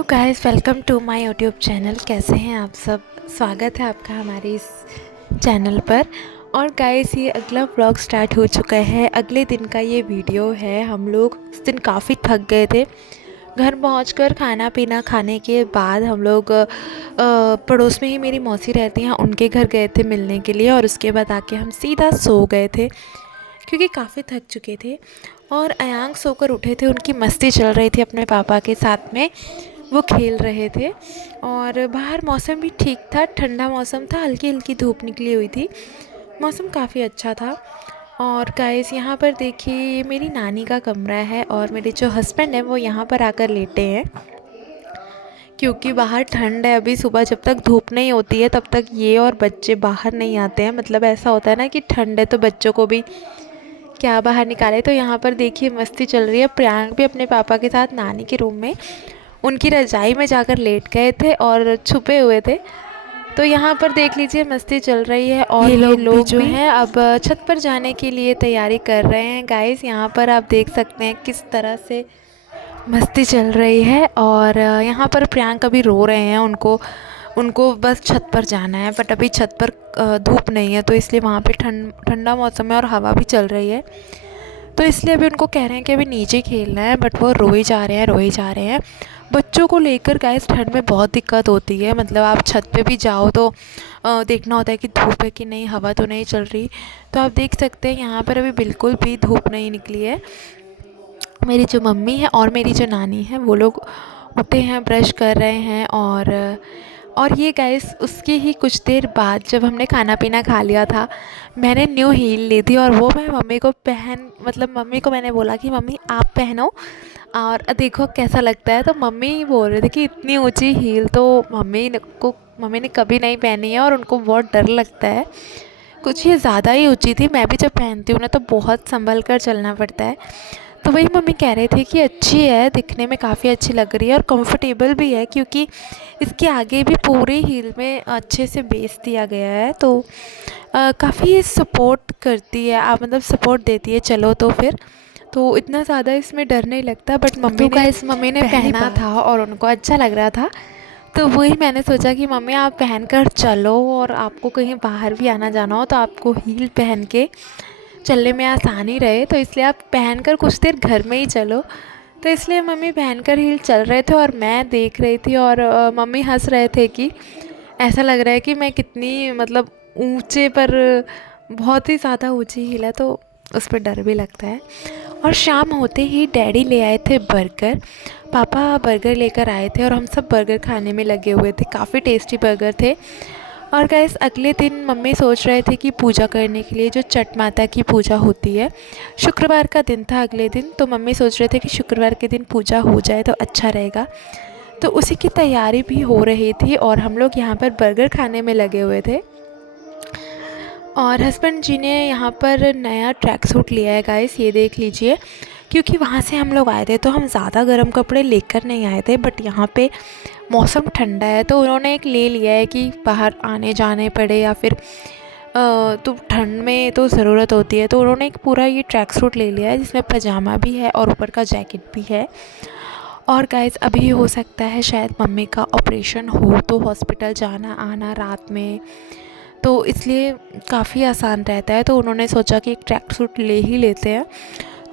Guys, welcome to my YouTube channel. कैसे हैं आप सब? स्वागत है आपका हमारे इस चैनल पर। और गाइस, ये अगला व्लॉग स्टार्ट हो चुका है। अगले दिन का ये वीडियो है। हम लोग उस दिन काफ़ी थक गए थे। घर पहुंचकर खाना पीना खाने के बाद हम लोग पड़ोस में ही मेरी मौसी रहती हैं, उनके घर गए थे मिलने के लिए। और उसके बाद आके हम सीधा सो गए थे क्योंकि काफ़ी थक चुके थे। और अयांक सोकर उठे थे, उनकी मस्ती चल रही थी अपने पापा के साथ में, वो खेल रहे थे। और बाहर मौसम भी ठीक था, ठंडा मौसम था, हल्की हल्की धूप निकली हुई थी, मौसम काफ़ी अच्छा था। और गाइस, यहाँ पर देखिए, ये मेरी नानी का कमरा है और मेरे जो हस्बैंड हैं वो यहाँ पर आकर लेटे हैं क्योंकि बाहर ठंड है। अभी सुबह जब तक धूप नहीं होती है तब तक ये और बच्चे बाहर नहीं आते हैं। मतलब ऐसा होता है ना कि ठंड है तो बच्चों को भी क्या बाहर निकाले। तो यहाँ पर देखिए मस्ती चल रही है। प्रियांक भी अपने पापा के साथ नानी के रूम में उनकी रज़ाई में जाकर लेट गए थे और छुपे हुए थे। तो यहाँ पर देख लीजिए मस्ती चल रही है। और ये लोग जो हैं अब छत पर जाने के लिए तैयारी कर रहे हैं। गाइस, यहाँ पर आप देख सकते हैं किस तरह से मस्ती चल रही है। और यहाँ पर प्रियांक अभी रो रहे हैं, उनको उनको बस छत पर जाना है। बट अभी छत पर धूप नहीं है, तो इसलिए वहाँ पे ठंडा मौसम है और हवा भी चल रही है। तो इसलिए अभी उनको कह रहे हैं कि अभी नीचे खेलना है, बट वो रोए जा रहे हैं, रोए जा रहे हैं। बच्चों को लेकर गाइस ठंड में बहुत दिक्कत होती है। मतलब आप छत पे भी जाओ तो देखना होता है कि धूप है कि नहीं, हवा तो नहीं चल रही। तो आप देख सकते हैं यहाँ पर अभी बिल्कुल भी धूप नहीं निकली है। मेरी जो मम्मी है और मेरी जो नानी है वो लोग उठे हैं, ब्रश कर रहे हैं। और ये गाइस, उसके ही कुछ देर बाद जब हमने खाना पीना खा लिया था, मैंने न्यू हील ली थी और वो मैं मम्मी को मम्मी को मैंने बोला कि मम्मी आप पहनो और देखो कैसा लगता है। तो मम्मी बोल रहे थे कि इतनी ऊंची हील तो मम्मी ने कभी नहीं पहनी है और उनको बहुत डर लगता है। कुछ ये ज़्यादा ही ऊंची थी। मैं भी जब पहनती हूँ ना तो बहुत संभल कर चलना पड़ता है। तो वही मम्मी कह रहे थे कि अच्छी है, दिखने में काफ़ी अच्छी लग रही है और कंफर्टेबल भी है क्योंकि इसके आगे भी पूरे हील में अच्छे से बेस दिया गया है। तो काफ़ी सपोर्ट करती है, आप मतलब सपोर्ट देती है। चलो तो फिर तो इतना ज़्यादा इसमें डर नहीं लगता। बट मम्मी ने पहना था और उनको अच्छा लग रहा था। तो वही मैंने सोचा कि मम्मी आप पहन कर चलो, और आपको कहीं बाहर भी आना जाना हो तो आपको हील पहन के चलने में आसानी रहे, तो इसलिए आप पहनकर कुछ देर घर में ही चलो। तो इसलिए मम्मी पहनकर हील चल रहे थे और मैं देख रही थी। और मम्मी हंस रहे थे कि ऐसा लग रहा है कि मैं कितनी मतलब ऊंचे पर, बहुत ही ज़्यादा ऊंची हील है, तो उस पर डर भी लगता है। और शाम होते ही डैडी ले आए थे बर्गर। पापा बर्गर लेकर आए थे और हम सब बर्गर खाने में लगे हुए थे। काफ़ी टेस्टी बर्गर थे। और गाइस, अगले दिन मम्मी सोच रहे थे कि पूजा करने के लिए, जो छठ माता की पूजा होती है, शुक्रवार का दिन था अगले दिन। तो मम्मी सोच रहे थे कि शुक्रवार के दिन पूजा हो जाए तो अच्छा रहेगा। तो उसी की तैयारी भी हो रही थी और हम लोग यहाँ पर बर्गर खाने में लगे हुए थे। और हस्बैंड जी ने यहाँ पर नया ट्रैक सूट लिया है गाइस, ये देख लीजिए। क्योंकि वहाँ से हम लोग आए थे तो हम ज़्यादा गर्म कपड़े लेकर नहीं आए थे, बट यहाँ पे मौसम ठंडा है तो उन्होंने एक ले लिया है कि बाहर आने जाने पड़े या फिर तो ठंड में तो ज़रूरत होती है। तो उन्होंने एक पूरा ये ट्रैक सूट ले लिया है जिसमें पजामा भी है और ऊपर का जैकेट भी है। और गाइस, अभी हो सकता है शायद मम्मी का ऑपरेशन हो तो हॉस्पिटल जाना आना रात में, तो इसलिए काफ़ी आसान रहता है। तो उन्होंने सोचा कि एक ट्रैक सूट ले ही लेते हैं,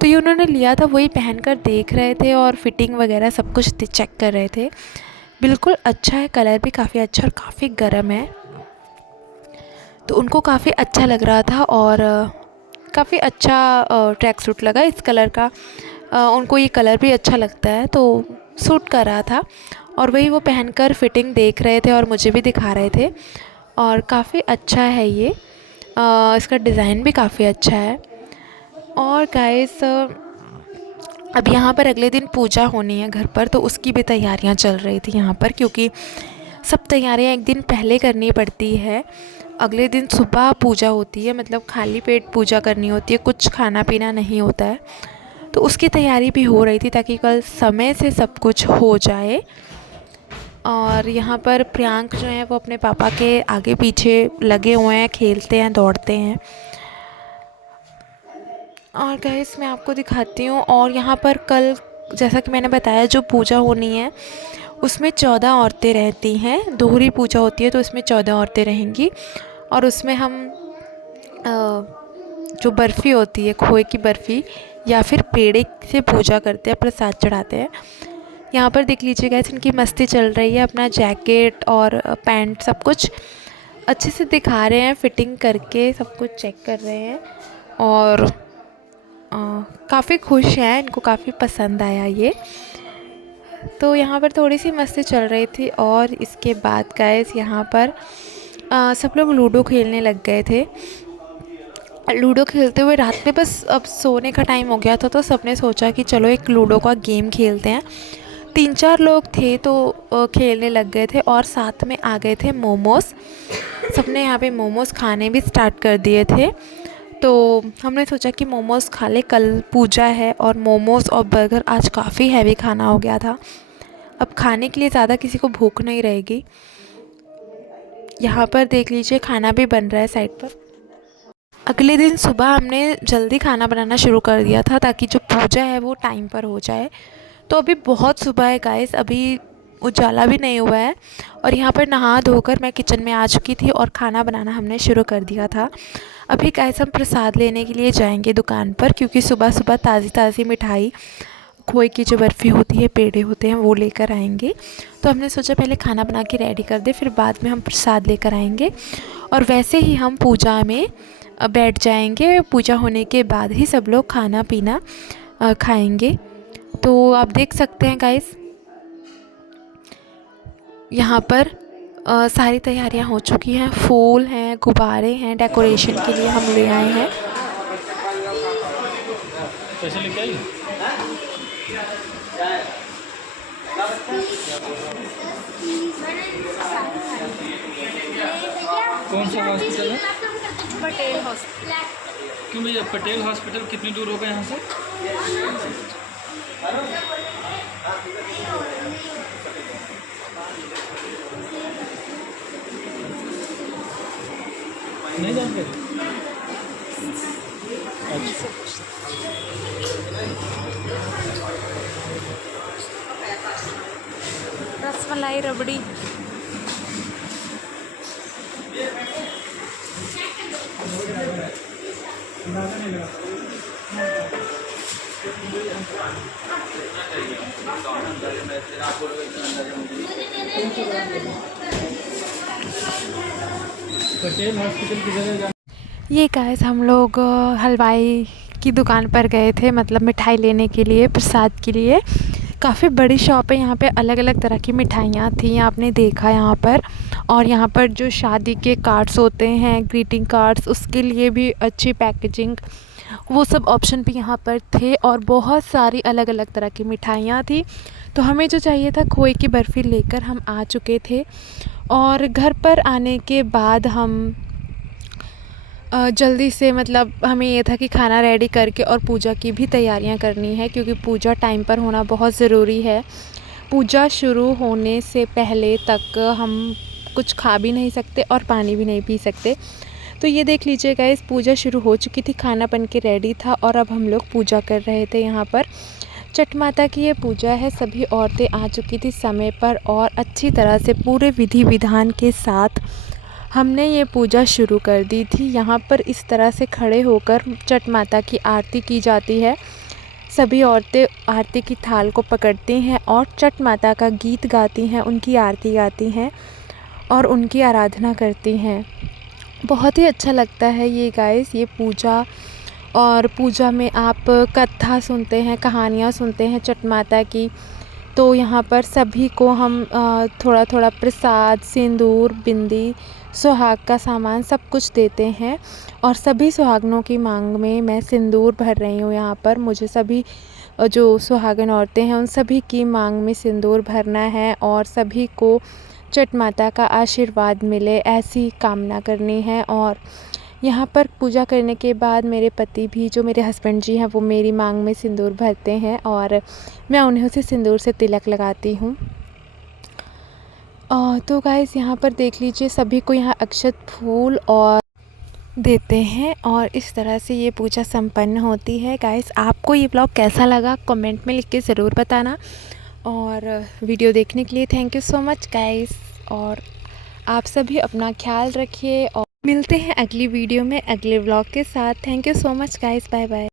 तो ये उन्होंने लिया था। वही पहनकर देख रहे थे और फिटिंग वगैरह सब कुछ चेक कर रहे थे। बिल्कुल अच्छा है, कलर भी काफ़ी अच्छा और काफ़ी गर्म है, तो उनको काफ़ी अच्छा लग रहा था। और काफ़ी अच्छा ट्रैक सूट लगा इस कलर का। उनको ये कलर भी अच्छा लगता है तो सूट कर रहा था। और वही वो पहनकर फिटिंग देख रहे थे और मुझे भी दिखा रहे थे। और काफ़ी अच्छा है ये, इसका डिज़ाइन भी काफ़ी अच्छा है। और गाइस, अब यहाँ पर अगले दिन पूजा होनी है घर पर, तो उसकी भी तैयारियाँ चल रही थी यहाँ पर, क्योंकि सब तैयारियाँ एक दिन पहले करनी पड़ती है। अगले दिन सुबह पूजा होती है, मतलब खाली पेट पूजा करनी होती है, कुछ खाना पीना नहीं होता है। तो उसकी तैयारी भी हो रही थी ताकि कल समय से सब कुछ हो जाए। और यहाँ पर प्रियांक जो है वो अपने पापा के आगे पीछे लगे हुए हैं, खेलते हैं, दौड़ते हैं। और गाइस, मैं आपको दिखाती हूँ। और यहाँ पर कल, जैसा कि मैंने बताया, जो पूजा होनी है उसमें 14 औरतें रहती हैं। दोहरी पूजा होती है तो उसमें 14 औरतें रहेंगी। और उसमें हम जो बर्फ़ी होती है, खोए की बर्फ़ी या फिर पेड़े से पूजा करते हैं, प्रसाद चढ़ाते हैं। यहाँ पर देख लीजिए गाइस, इनकी मस्ती चल रही है। अपना जैकेट और पैंट सब कुछ अच्छे से दिखा रहे हैं, फिटिंग करके सब कुछ चेक कर रहे हैं। और काफ़ी खुश हैं, इनको काफ़ी पसंद आया ये। तो यहाँ पर थोड़ी सी मस्ती चल रही थी। और इसके बाद गाइस यहाँ पर सब लोग लूडो खेलने लग गए थे। लूडो खेलते हुए रात में बस अब सोने का टाइम हो गया था, तो सबने सोचा कि चलो एक लूडो का गेम खेलते हैं। 3-4 लोग थे तो खेलने लग गए थे। और साथ में आ गए थे मोमोज़। सबने यहाँ पे मोमोज़ खाने भी स्टार्ट कर दिए थे। तो हमने सोचा कि मोमोज़ खा ले, कल पूजा है। और मोमोज़ और बर्गर आज काफ़ी हैवी खाना हो गया था। अब खाने के लिए ज़्यादा किसी को भूख नहीं रहेगी। यहाँ पर देख लीजिए खाना भी बन रहा है साइड पर। अगले दिन सुबह हमने जल्दी खाना बनाना शुरू कर दिया था ताकि जो पूजा है वो टाइम पर हो जाए। तो अभी बहुत सुबह है गाइस, अभी उजाला भी नहीं हुआ है। और यहाँ पर नहा धोकर मैं किचन में आ चुकी थी और खाना बनाना हमने शुरू कर दिया था। अभी गाइस हम प्रसाद लेने के लिए जाएंगे दुकान पर, क्योंकि सुबह सुबह ताज़ी ताज़ी मिठाई, खोए की जो बर्फ़ी होती है, पेड़े होते हैं, वो लेकर आएंगे। तो हमने सोचा पहले खाना बना के रेडी कर दे, फिर बाद में हम प्रसाद लेकर आएंगे। और वैसे ही हम पूजा में बैठ जाएंगे। पूजा होने के बाद ही सब लोग खाना पीना खाएंगे। तो आप देख सकते हैं गाइस, यहाँ पर सारी तैयारियां हो चुकी हैं। फूल हैं, गुब्बारे हैं, डेकोरेशन के लिए हम ले आए हैं। पैसे लेके आई? कौन सा हॉस्पिटल है? पटेल हॉस्पिटल। क्यों भैया, पटेल हॉस्पिटल कितनी दूर होगा यहाँ से? नहीं जानते? अच्छा, रसमलाई रबड़ी। पटेल हॉस्पिटल की जगह ये गाइस हम लोग हलवाई की दुकान पर गए थे, मतलब मिठाई लेने के लिए, प्रसाद के लिए। काफ़ी बड़ी शॉप है, यहाँ पे अलग अलग तरह की मिठाइयाँ थी, आपने देखा यहाँ पर। और यहाँ पर जो शादी के कार्ड्स होते हैं, ग्रीटिंग कार्ड्स, उसके लिए भी अच्छी पैकेजिंग, वो सब ऑप्शन भी यहाँ पर थे। और बहुत सारी अलग अलग तरह की मिठाइयाँ थी। तो हमें जो चाहिए था, खोए की बर्फ़ी लेकर हम आ चुके थे। और घर पर आने के बाद हम जल्दी से, मतलब हमें ये था कि खाना रेडी करके और पूजा की भी तैयारियां करनी है, क्योंकि पूजा टाइम पर होना बहुत ज़रूरी है। पूजा शुरू होने से पहले तक हम कुछ खा भी नहीं सकते और पानी भी नहीं पी सकते। तो ये देख लीजिए गाइस, पूजा शुरू हो चुकी थी, खाना बन के रेडी था और अब हम लोग पूजा कर रहे थे। यहाँ पर छठ माता की ये पूजा है। सभी औरतें आ चुकी थी समय पर और अच्छी तरह से पूरे विधि विधान के साथ हमने ये पूजा शुरू कर दी थी। यहाँ पर इस तरह से खड़े होकर छठ माता की आरती की जाती है। सभी औरतें आरती की थाल को पकड़ती हैं और छठ माता का गीत गाती हैं, उनकी आरती गाती हैं और उनकी आराधना करती हैं। बहुत ही अच्छा लगता है ये गाइस, ये पूजा। और पूजा में आप कथा सुनते हैं, कहानियाँ सुनते हैं छठ माता की। तो यहाँ पर सभी को हम थोड़ा थोड़ा प्रसाद, सिंदूर, बिंदी, सुहाग का सामान सब कुछ देते हैं। और सभी सुहागनों की मांग में मैं सिंदूर भर रही हूँ। यहाँ पर मुझे सभी जो सुहागन औरतें हैं, उन सभी की मांग में सिंदूर भरना है और सभी को छठ माता का आशीर्वाद मिले, ऐसी कामना करनी है। और यहाँ पर पूजा करने के बाद मेरे पति भी, जो मेरे हस्बैंड जी हैं, वो मेरी मांग में सिंदूर भरते हैं और मैं उन्हें से सिंदूर से तिलक लगाती हूँ। तो गाइस यहाँ पर देख लीजिए, सभी को यहाँ अक्षत, फूल और देते हैं और इस तरह से ये पूजा संपन्न होती है। गाइस आपको ये ब्लॉग कैसा लगा कमेंट में लिख के ज़रूर बताना। और वीडियो देखने के लिए thank you so much guys. और आप सभी अपना ख्याल रखिए और मिलते हैं अगली वीडियो में अगले व्लॉग के साथ। Thank you so much guys, bye bye.